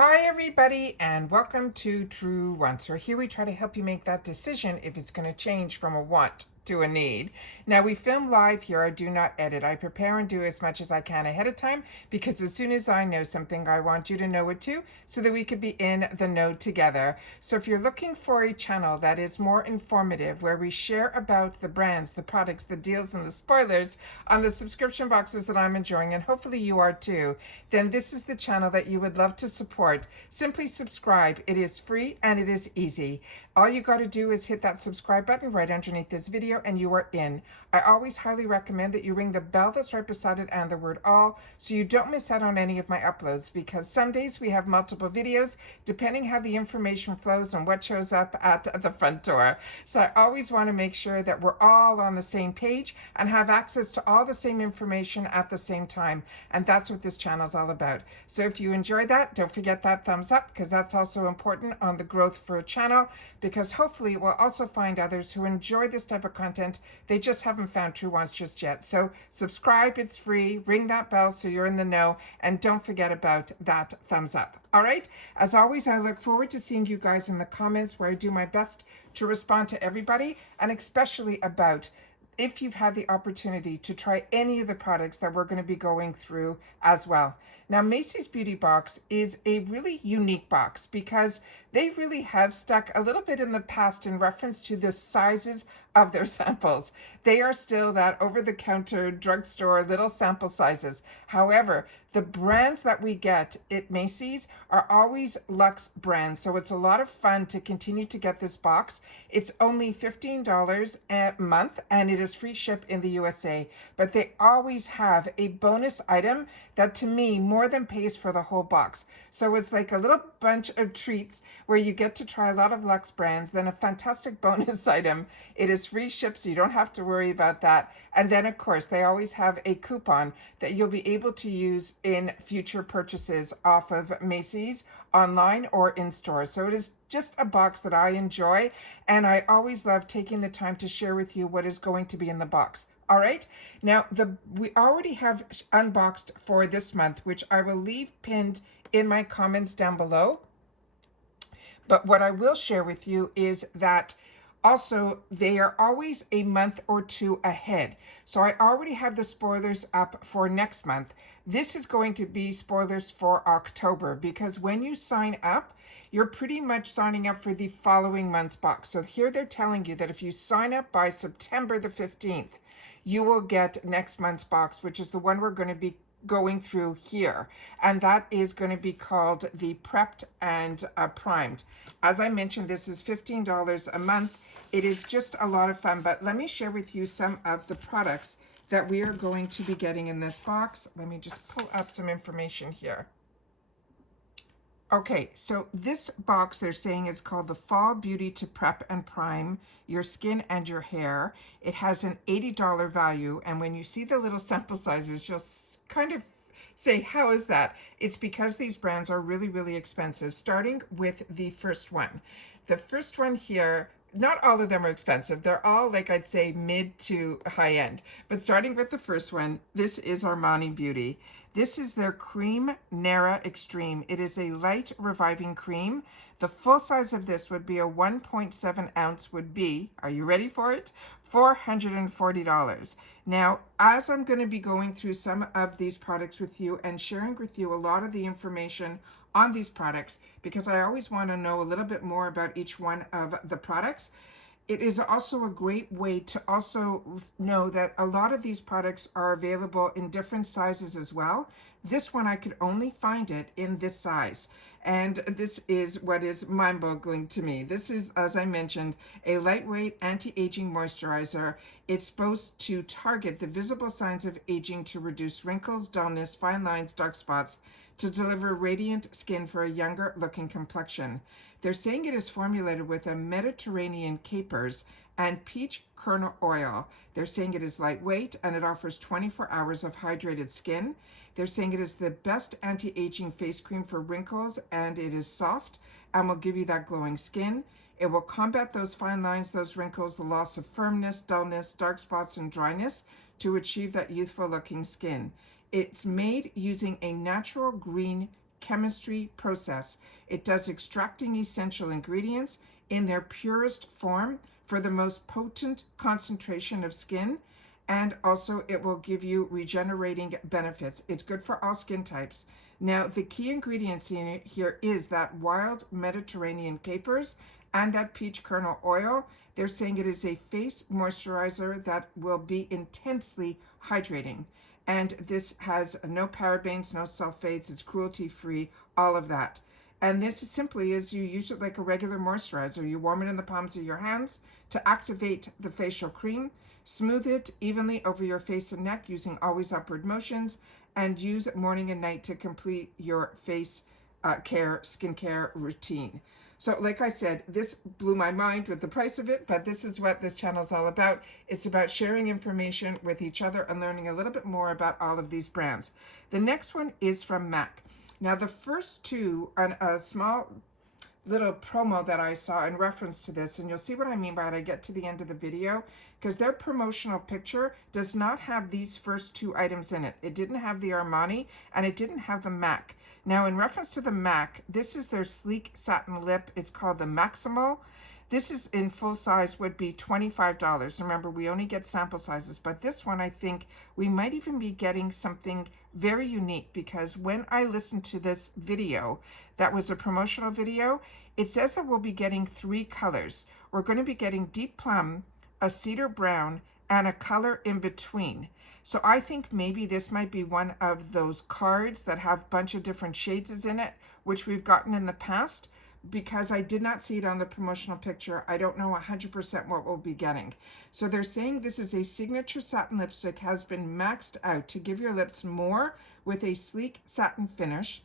Hi everybody and welcome to Truewants, where here we try to help you make that decision if it's going to change from a want to a need. Now we film live here. I do not edit. I prepare and do as much as I can ahead of time because as soon as I know something, I want you to know it too, so that we could be in the know together. So if you're looking for a channel that is more informative, where we share about the brands, the products, the deals, and the spoilers on the subscription boxes that I'm enjoying, and hopefully you are too, then this is the channel that you would love to support. Simply subscribe. It is free and it is easy. All you got to do is hit that subscribe button right underneath this video and you are in. I always highly recommend that you ring the bell that's right beside it and the word all, so you don't miss out on any of my uploads, because some days we have multiple videos depending how the information flows and what shows up at the front door. So I always want to make sure that we're all on the same page and have access to all the same information at the same time, and that's what this channel is all about. So if you enjoy that, don't forget that thumbs up, because that's also important on the growth for a channel, because hopefully it will also find others who enjoy this type of content. They just haven't found Truewants just yet. So subscribe, it's free, ring that bell so you're in the know, and don't forget about that thumbs up. All right, as always, I look forward to seeing you guys in the comments, where I do my best to respond to everybody, and especially about if you've had the opportunity to try any of the products that we're going to be going through as well. Now, Macys Beauty Box is a really unique box because they really have stuck a little bit in the past in reference to the sizes of their samples. They are still that over-the-counter drugstore little sample sizes. However, the brands that we get at Macys are always luxe brands, so it's a lot of fun to continue to get this box. It's only $15 a month, and it is free ship in the USA, but they always have a bonus item that to me more than pays for the whole box. So it's like a little bunch of treats where you get to try a lot of luxe brands, then a fantastic bonus item. It is free ship, so you don't have to worry about that. And then of course they always have a coupon that you'll be able to use in future purchases off of Macys online or in store. So it is just a box that I enjoy, and I always love taking the time to share with you what is going to be in the box. All right, now we already have unboxed for this month, which I will leave pinned in my comments down below. But what I will share with you is that also, they are always a month or two ahead. So I already have the spoilers up for next month. This is going to be spoilers for October, because when you sign up, you're pretty much signing up for the following month's box. So here they're telling you that if you sign up by September the 15th, you will get next month's box, which is the one we're going to be going through here, and that is going to be called the Prepped and Primed. As I mentioned, this is $15 a month. It is just a lot of fun, but let me share with you some of the products that we are going to be getting in this box. Let me just pull up some information here. Okay, so this box they're saying is called the Fall Beauty to Prep and Prime Your Skin and Your Hair. It has an $80 value, and when you see the little sample sizes, you'll kind of say, how is that? It's because these brands are really, really expensive, starting with the first one. The first one here, not all of them are expensive. They're all, like I'd say, mid to high end. But starting with the first one, this is Armani Beauty. This is their Cream Nara Extreme. It is a light reviving cream. The full size of this would be a 1.7 ounce would be, are you ready for it? $440. Now, as I'm going to be going through some of these products with you and sharing with you a lot of the information on these products, because I always want to know a little bit more about each one of the products, it is also a great way to also know that a lot of these products are available in different sizes as well. This one, I could only find it in this size. And this is what is mind-boggling to me. This is, as I mentioned, a lightweight anti-aging moisturizer. It's supposed to target the visible signs of aging to reduce wrinkles, dullness, fine lines, dark spots, to deliver radiant skin for a younger looking complexion. They're saying it is formulated with a Mediterranean capers and peach kernel oil. They're saying it is lightweight and it offers 24 hours of hydrated skin. They're saying it is the best anti-aging face cream for wrinkles, and it is soft and will give you that glowing skin. It will combat those fine lines, those wrinkles, the loss of firmness, dullness, dark spots, and dryness to achieve that youthful looking skin. It's made using a natural green chemistry process. It does extracting essential ingredients in their purest form for the most potent concentration of skin, and also it will give you regenerating benefits. It's good for all skin types. Now, the key ingredients in here is that wild Mediterranean capers and that peach kernel oil. They're saying it is a face moisturizer that will be intensely hydrating. And this has no parabens, no sulfates, it's cruelty-free, all of that. And this is simply as you use it like a regular moisturizer. You warm it in the palms of your hands to activate the facial cream. Smooth it evenly over your face and neck using always upward motions, and use it morning and night to complete your face skincare routine. So like I said, this blew my mind with the price of it, but this is what this channel is all about. It's about sharing information with each other and learning a little bit more about all of these brands. The next one is from MAC. Now the first two, on a small little promo that I saw in reference to this, and you'll see what I mean by it. I get to the end of the video, because their promotional picture does not have these first two items in it. It didn't have the Armani and it didn't have the MAC. Now in reference to the MAC, this is their sleek satin lip. It's called the Maximal. This is in full size, would be $25. Remember, we only get sample sizes, but this one, I think we might even be getting something very unique, because when I listened to this video, that was a promotional video, it says that we'll be getting 3 colors. We're going to be getting deep plum, a cedar brown, and a color in between. So I think maybe this might be one of those cards that have a bunch of different shades in it, which we've gotten in the past. Because I did not see it on the promotional picture, I don't know 100% what we'll be getting. So they're saying this is a signature satin lipstick, has been maxed out to give your lips more with a sleek satin finish.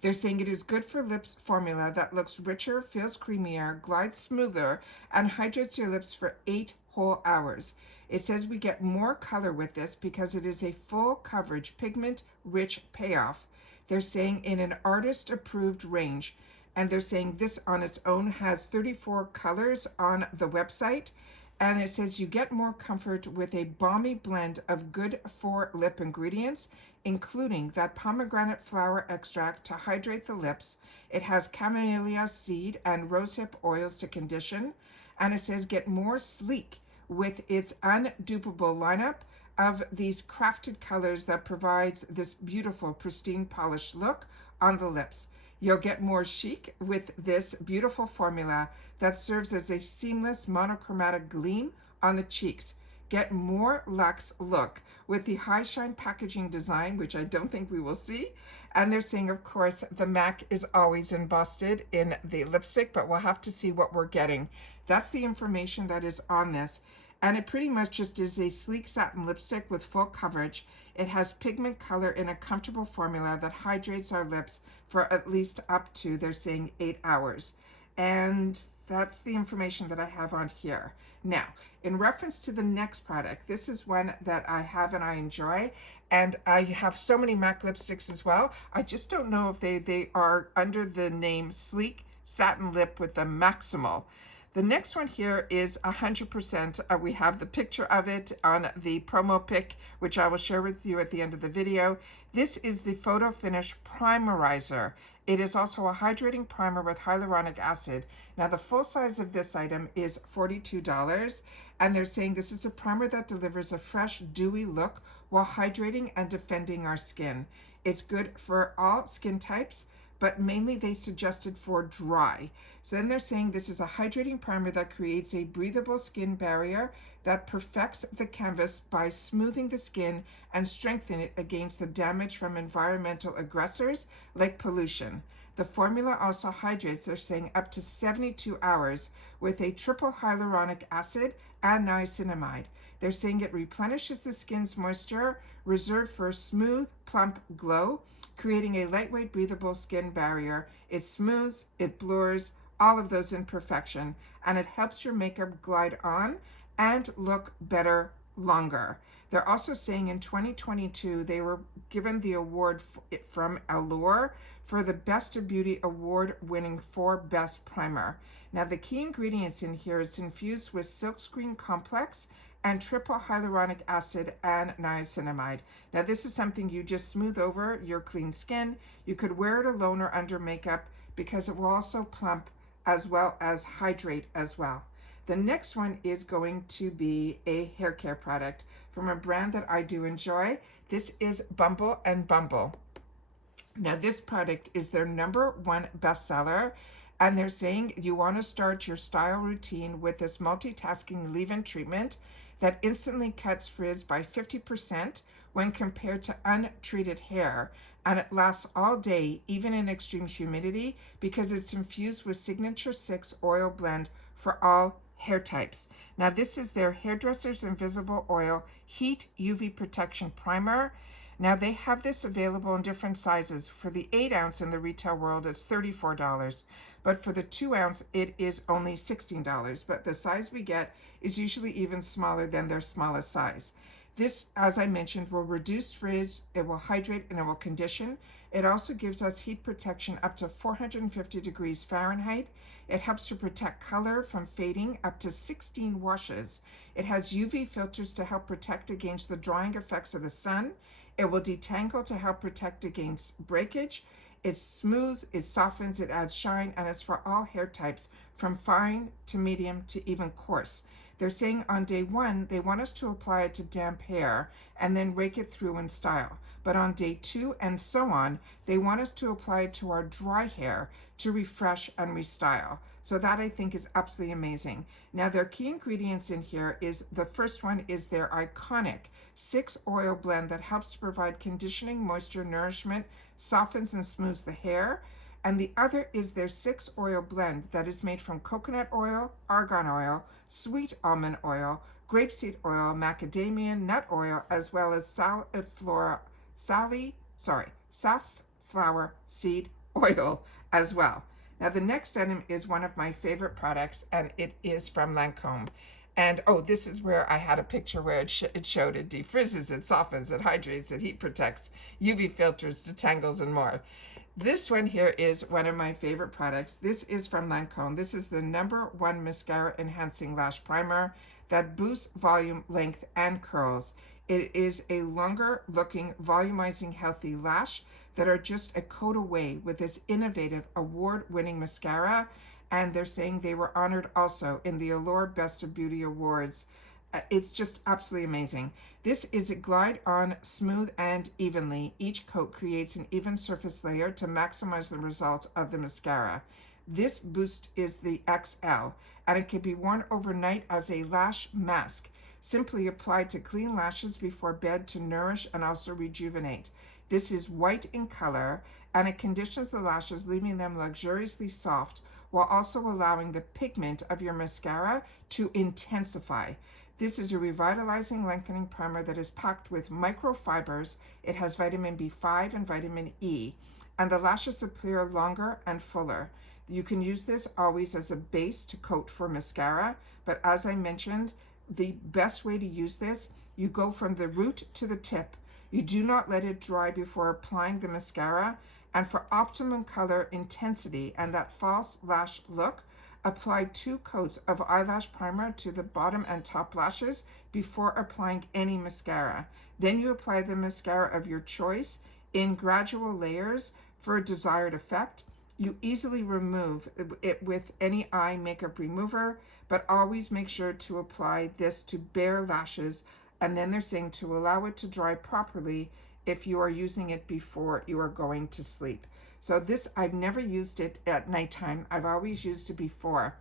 They're saying it is good for lips formula that looks richer, feels creamier, glides smoother, and hydrates your lips for 8 whole hours. It says we get more color with this because it is a full coverage, pigment rich payoff. They're saying in an artist approved range. And they're saying this on its own has 34 colors on the website. And it says you get more comfort with a balmy blend of good for lip ingredients, including that pomegranate flower extract to hydrate the lips. It has camellia seed and rosehip oils to condition. And it says get more sleek with its undupable lineup of these crafted colors that provides this beautiful, pristine, polished look on the lips. You'll get more chic with this beautiful formula that serves as a seamless monochromatic gleam on the cheeks. Get more luxe look with the high shine packaging design, which I don't think we will see. And they're saying, of course, the MAC is always embossed in the lipstick, but we'll have to see what we're getting. That's the information that is on this. And it pretty much just is a sleek satin lipstick with full coverage. It has pigment color in a comfortable formula that hydrates our lips for at least up to, they're saying, 8 hours. And that's the information that I have on here. Now, in reference to the next product, this is one that I have and I enjoy. And I have so many MAC lipsticks as well. I just don't know if they are under the name Sleek Satin Lip with the Maximal. The next one here is 100%. We have the picture of it on the promo pic, which I will share with you at the end of the video. This is the Photo Finish Primerizer. It is also a hydrating primer with hyaluronic acid. Now, the full size of this item is $42, and they're saying this is a primer that delivers a fresh, dewy look while hydrating and defending our skin. It's good for all skin types, but mainly they suggested for dry. So then they're saying this is a hydrating primer that creates a breathable skin barrier that perfects the canvas by smoothing the skin and strengthening it against the damage from environmental aggressors like pollution. The formula also hydrates, they're saying, up to 72 hours with a triple hyaluronic acid and niacinamide. They're saying it replenishes the skin's moisture, reserved for a smooth, plump glow, creating a lightweight, breathable skin barrier. It smooths, it blurs all of those imperfections, and it helps your makeup glide on and look better longer. They're also saying in 2022, they were given the award from Allure for the Best of Beauty Award, winning for Best Primer. Now, the key ingredients in here, it's infused with silkscreen complex and triple hyaluronic acid and niacinamide. Now this is something you just smooth over your clean skin. You could wear it alone or under makeup because it will also plump as well as hydrate as well. The next one is going to be a hair care product from a brand that I do enjoy. This is Bumble and Bumble. Now this product is their #1 bestseller, and they're saying you want to start your style routine with this multitasking leave-in treatment that instantly cuts frizz by 50% when compared to untreated hair, and it lasts all day even in extreme humidity because it's infused with Signature 6 oil blend for all hair types. Now this is their Hairdresser's Invisible Oil Heat UV Protection Primer. Now they have this available in different sizes. For the 8 ounce in the retail world, it's $34. But for the 2 ounce, it is only $16. But the size we get is usually even smaller than their smallest size. This, as I mentioned, will reduce frizz, it will hydrate, and it will condition. It also gives us heat protection up to 450 degrees Fahrenheit. It helps to protect color from fading up to 16 washes. It has UV filters to help protect against the drying effects of the sun. It will detangle to help protect against breakage. It smooths, it softens, it adds shine, and it's for all hair types, from fine to medium to even coarse. They're saying on day 1, they want us to apply it to damp hair and then rake it through in style. But on day 2 and so on, they want us to apply it to our dry hair to refresh and restyle. So that I think is absolutely amazing. Now their key ingredients in here is, the first one is their iconic 6 oil blend that helps to provide conditioning, moisture, nourishment, softens and smooths the hair. And the other is their 6 oil blend that is made from coconut oil, argan oil, sweet almond oil, grapeseed oil, macadamia nut oil, as well as safflower seed oil as well. Now the next item is one of my favorite products, and it is from Lancome. And oh, this is where I had a picture where it showed it defrizzes, it softens, it hydrates, it heat protects, UV filters, detangles, and more. This one here is one of my favorite products. This is from Lancome. This is the #1 mascara enhancing lash primer that boosts volume, length, and curls. It is a longer looking, volumizing, healthy lash that are just a coat away with this innovative award-winning mascara. And they're saying they were honored also in the Allure Best of Beauty Awards. It's just absolutely amazing. This is a glide on smooth and evenly. Each coat creates an even surface layer to maximize the results of the mascara. This boost is the XL, and it can be worn overnight as a lash mask. Simply applied to clean lashes before bed to nourish and also rejuvenate. This is white in color, and it conditions the lashes, leaving them luxuriously soft while also allowing the pigment of your mascara to intensify. This is a revitalizing, lengthening primer that is packed with microfibers. It has vitamin B5 and vitamin E, and the lashes appear longer and fuller. You can use this always as a base to coat for mascara, but as I mentioned, the best way to use this, you go from the root to the tip. You do not let it dry before applying the mascara, and for optimum color intensity and that false lash look, apply 2 coats of eyelash primer to the bottom and top lashes before applying any mascara. Then you apply the mascara of your choice in gradual layers for a desired effect. You easily remove it with any eye makeup remover, but always make sure to apply this to bare lashes, and then they're saying to allow it to dry properly if you are using it before you are going to sleep. So this, I've never used it at nighttime. I've always used it before.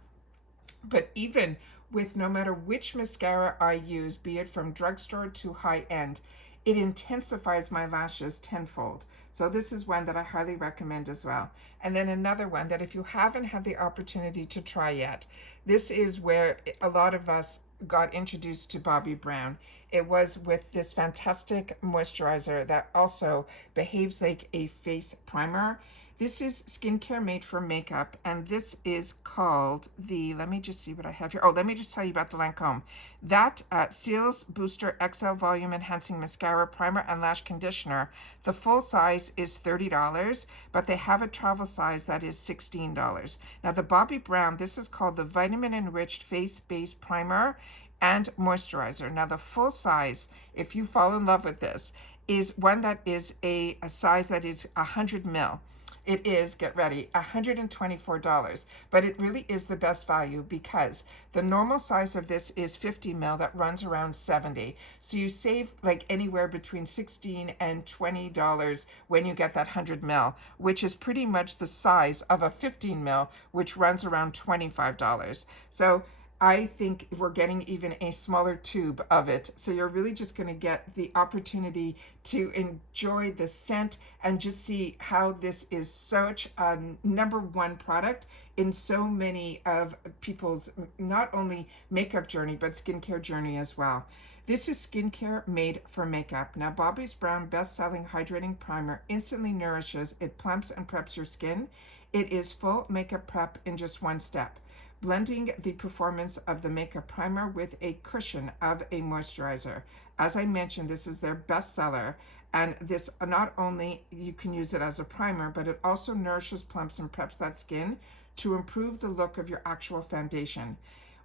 But even with no matter which mascara I use, be it from drugstore to high end, it intensifies my lashes tenfold. So this is one that I highly recommend as well. And then another one that if you haven't had the opportunity to try yet, this is where a lot of us got introduced to Bobbi Brown. It was with this fantastic moisturizer that also behaves like a face primer. This is skincare made for makeup, and this is called the, let me just see what I have here. Oh, let me just tell you about the Lancome. That Seals Booster XL Volume Enhancing Mascara, Primer, and Lash Conditioner. The full size is $30, but they have a travel size that is $16. Now, the Bobbi Brown, this is called the Vitamin Enriched Face Base Primer. and moisturizer. Now the full size, if you fall in love with this, is one that is a size that is 100 ml. It is, get ready, $124, but it really is the best value because the normal size of this is 50 ml that runs around 70. So you save like anywhere between $16 and $20 when you get that 100 ml, which is pretty much the size of a 15 ml, which runs around $25. So I think we're getting even a smaller tube of it. So you're really just going to get the opportunity to enjoy the scent and just see how this is such a #1 product in so many of people's not only makeup journey, but skincare journey as well. This is skincare made for makeup. Now, Bobbi's Brown best-selling hydrating primer instantly nourishes, it plumps and preps your skin. It is full makeup prep in just one step, blending the performance of the makeup primer with a cushion of a moisturizer. As I mentioned, this is their bestseller, and this not only you can use it as a primer, but it also nourishes, plumps, and preps that skin to improve the look of your actual foundation.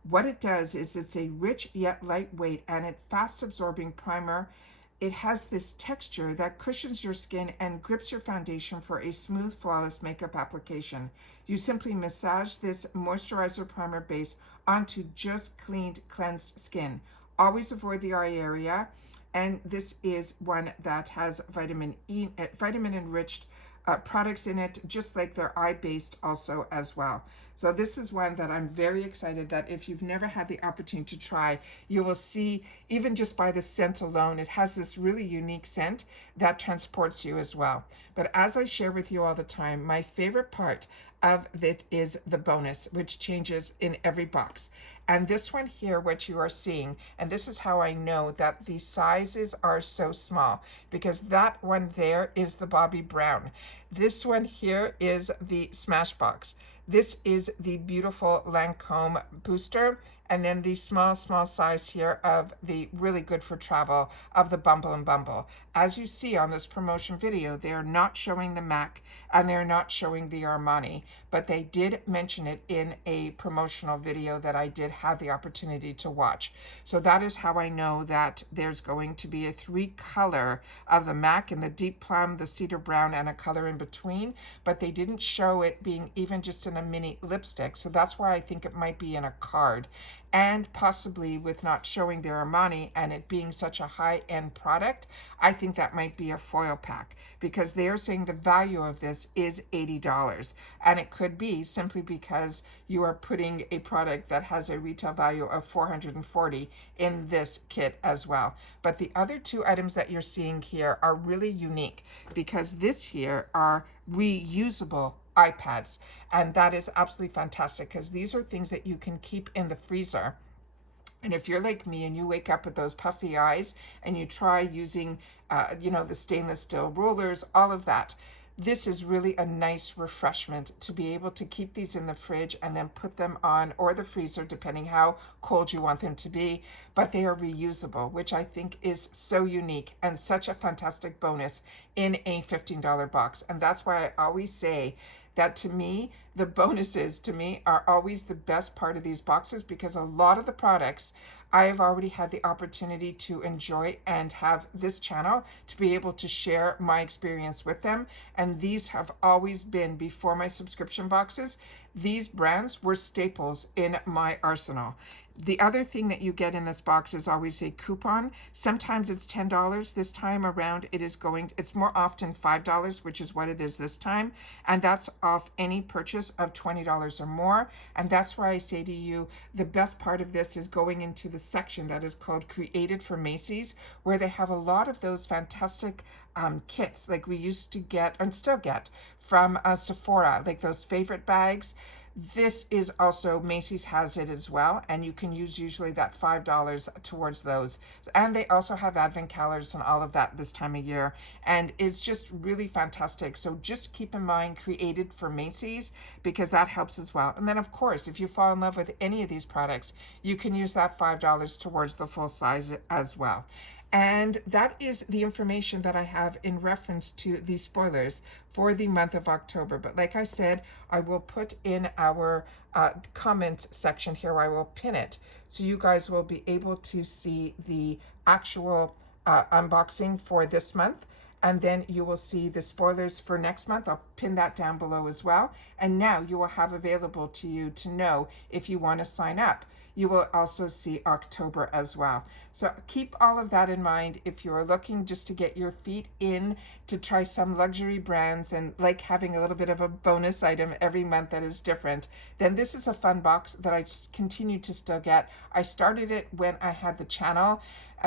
What it does is it's a rich yet lightweight and a fast absorbing primer. It has this texture that cushions your skin and grips your foundation for a smooth, flawless makeup application. You simply massage this moisturizer primer base onto just cleaned, cleansed skin. Always avoid the eye area. And this is one that has vitamin enriched products in it, just like they're eye-based also as well. So this is one that I'm very excited that if you've never had the opportunity to try, you will see, even just by the scent alone, it has this really unique scent that transports you as well. But as I share with you all the time, my favorite part of it is the bonus, which changes in every box. And this one here, what you are seeing, and this is how I know that the sizes are so small, because that one there is the Bobbi Brown. This one here is the Smashbox. This is the beautiful Lancome Booster. And then the small size here of the really good for travel of the Bumble and Bumble. As you see on this promotion video, they are not showing the MAC and they're not showing the Armani, but they did mention it in a promotional video that I did have the opportunity to watch. So that is how I know that there's going to be a 3-color of the MAC in the deep plum, the cedar brown, and a color in between, but they didn't show it being even just in a mini lipstick. So that's why I think it might be in a card. And possibly with not showing their Armani and it being such a high-end product, I think that might be a foil pack, because they are saying the value of this is $80. And it could be simply because you are putting a product that has a retail value of $440 in this kit as well. But the other 2 items that you're seeing here are really unique, because this here are reusable iPads, and that is absolutely fantastic because these are things that you can keep in the freezer. And if you're like me and you wake up with those puffy eyes and you try using the stainless steel rollers, all of that, this is really a nice refreshment to be able to keep these in the fridge and then put them on, or the freezer, depending how cold you want them to be. But they are reusable, which I think is so unique and such a fantastic bonus in a $15 box. And that's why I always say that, to me, the bonuses to me are always the best part of these boxes, because a lot of the products I have already had the opportunity to enjoy and have this channel to be able to share my experience with them. And these have always been, before my subscription boxes, these brands were staples in my arsenal. The other thing that you get in this box is always a coupon. Sometimes it's $10. This time around, it's more often $5, which is what it is this time. And that's off any purchase of $20 or more. And that's why I say to you, the best part of this is going into the section that is called Created for Macys, where they have a lot of those fantastic kits like we used to get and still get from Sephora, like those favorite bags. This is also, Macys has it as well, and you can use usually that $5 towards those. And they also have advent calendars and all of that this time of year, and it's just really fantastic. So just keep in mind Created for Macys, because that helps as well. And then of course, if you fall in love with any of these products, you can use that $5 towards the full size as well. And that is the information that I have in reference to the spoilers for the month of October. But like I said, I will put in our comment section here, I will pin it, so you guys will be able to see the actual unboxing for this month. And then you will see the spoilers for next month. I'll pin that down below as well. And now you will have available to you to know if you want to sign up. You will also see October as well. So keep all of that in mind if you're looking just to get your feet in to try some luxury brands and like having a little bit of a bonus item every month that is different. Then this is a fun box that I continue to still get. I started it when I had the channel,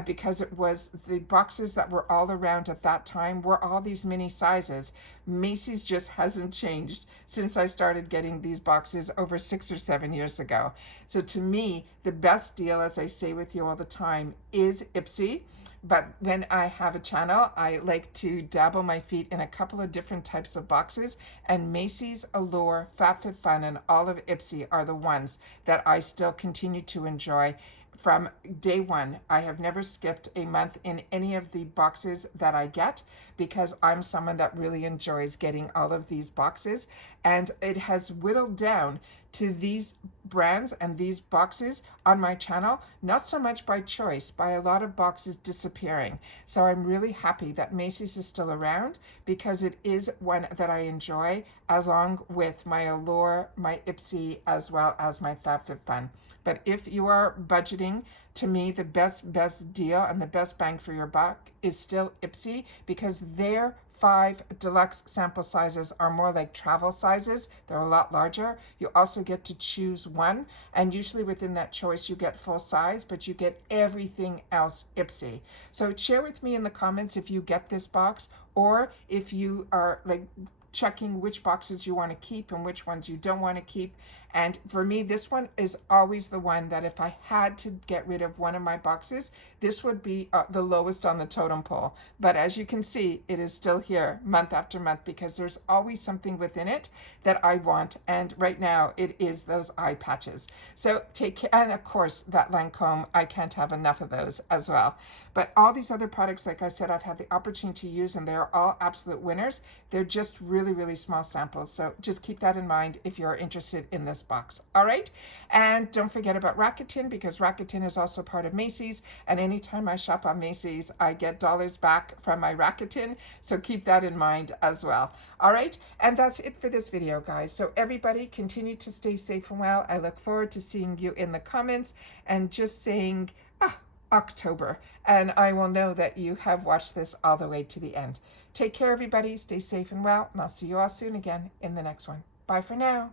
because it was the boxes that were all around at that time were all these mini sizes. Macys just hasn't changed since I started getting these boxes over 6 or 7 years ago. So to me, the best deal, as I say with you all the time, is Ipsy. But when I have a channel, I like to dabble my feet in a couple of different types of boxes, and Macys, Allure, FabFitFun, and all of Ipsy are the ones that I still continue to enjoy. From day one, I have never skipped a month in any of the boxes that I get, because I'm someone that really enjoys getting all of these boxes. And it has whittled down to these brands and these boxes on my channel, not so much by choice, by a lot of boxes disappearing. So I'm really happy that Macys is still around, because it is one that I enjoy, along with my Allure, my Ipsy, as well as my FabFitFun. But if you are budgeting, to me, the best deal and the best bang for your buck is still Ipsy, because their 5 deluxe sample sizes are more like travel sizes. They're a lot larger. You also get to choose one, and usually within that choice you get full size, but you get everything else Ipsy. So share with me in the comments if you get this box, or if you are like checking which boxes you want to keep and which ones you don't want to keep. And for me, this one is always the one that if I had to get rid of one of my boxes, this would be the lowest on the totem pole. But as you can see, it is still here month after month, because there's always something within it that I want. And right now it is those eye patches. So take care. And of course that Lancome, I can't have enough of those as well. But all these other products, like I said, I've had the opportunity to use, and they're all absolute winners. They're just really small samples. So just keep that in mind if you're interested in this box. All right. And don't forget about Rakuten, because Rakuten is also part of Macys. And anytime I shop on Macys, I get dollars back from my Rakuten. So keep that in mind as well. All right. And that's it for this video, guys. So everybody continue to stay safe and well. I look forward to seeing you in the comments and just saying, October, and I will know that you have watched this all the way to the end. Take care, everybody. Stay safe and well, and I'll see you all soon again in the next one. Bye for now.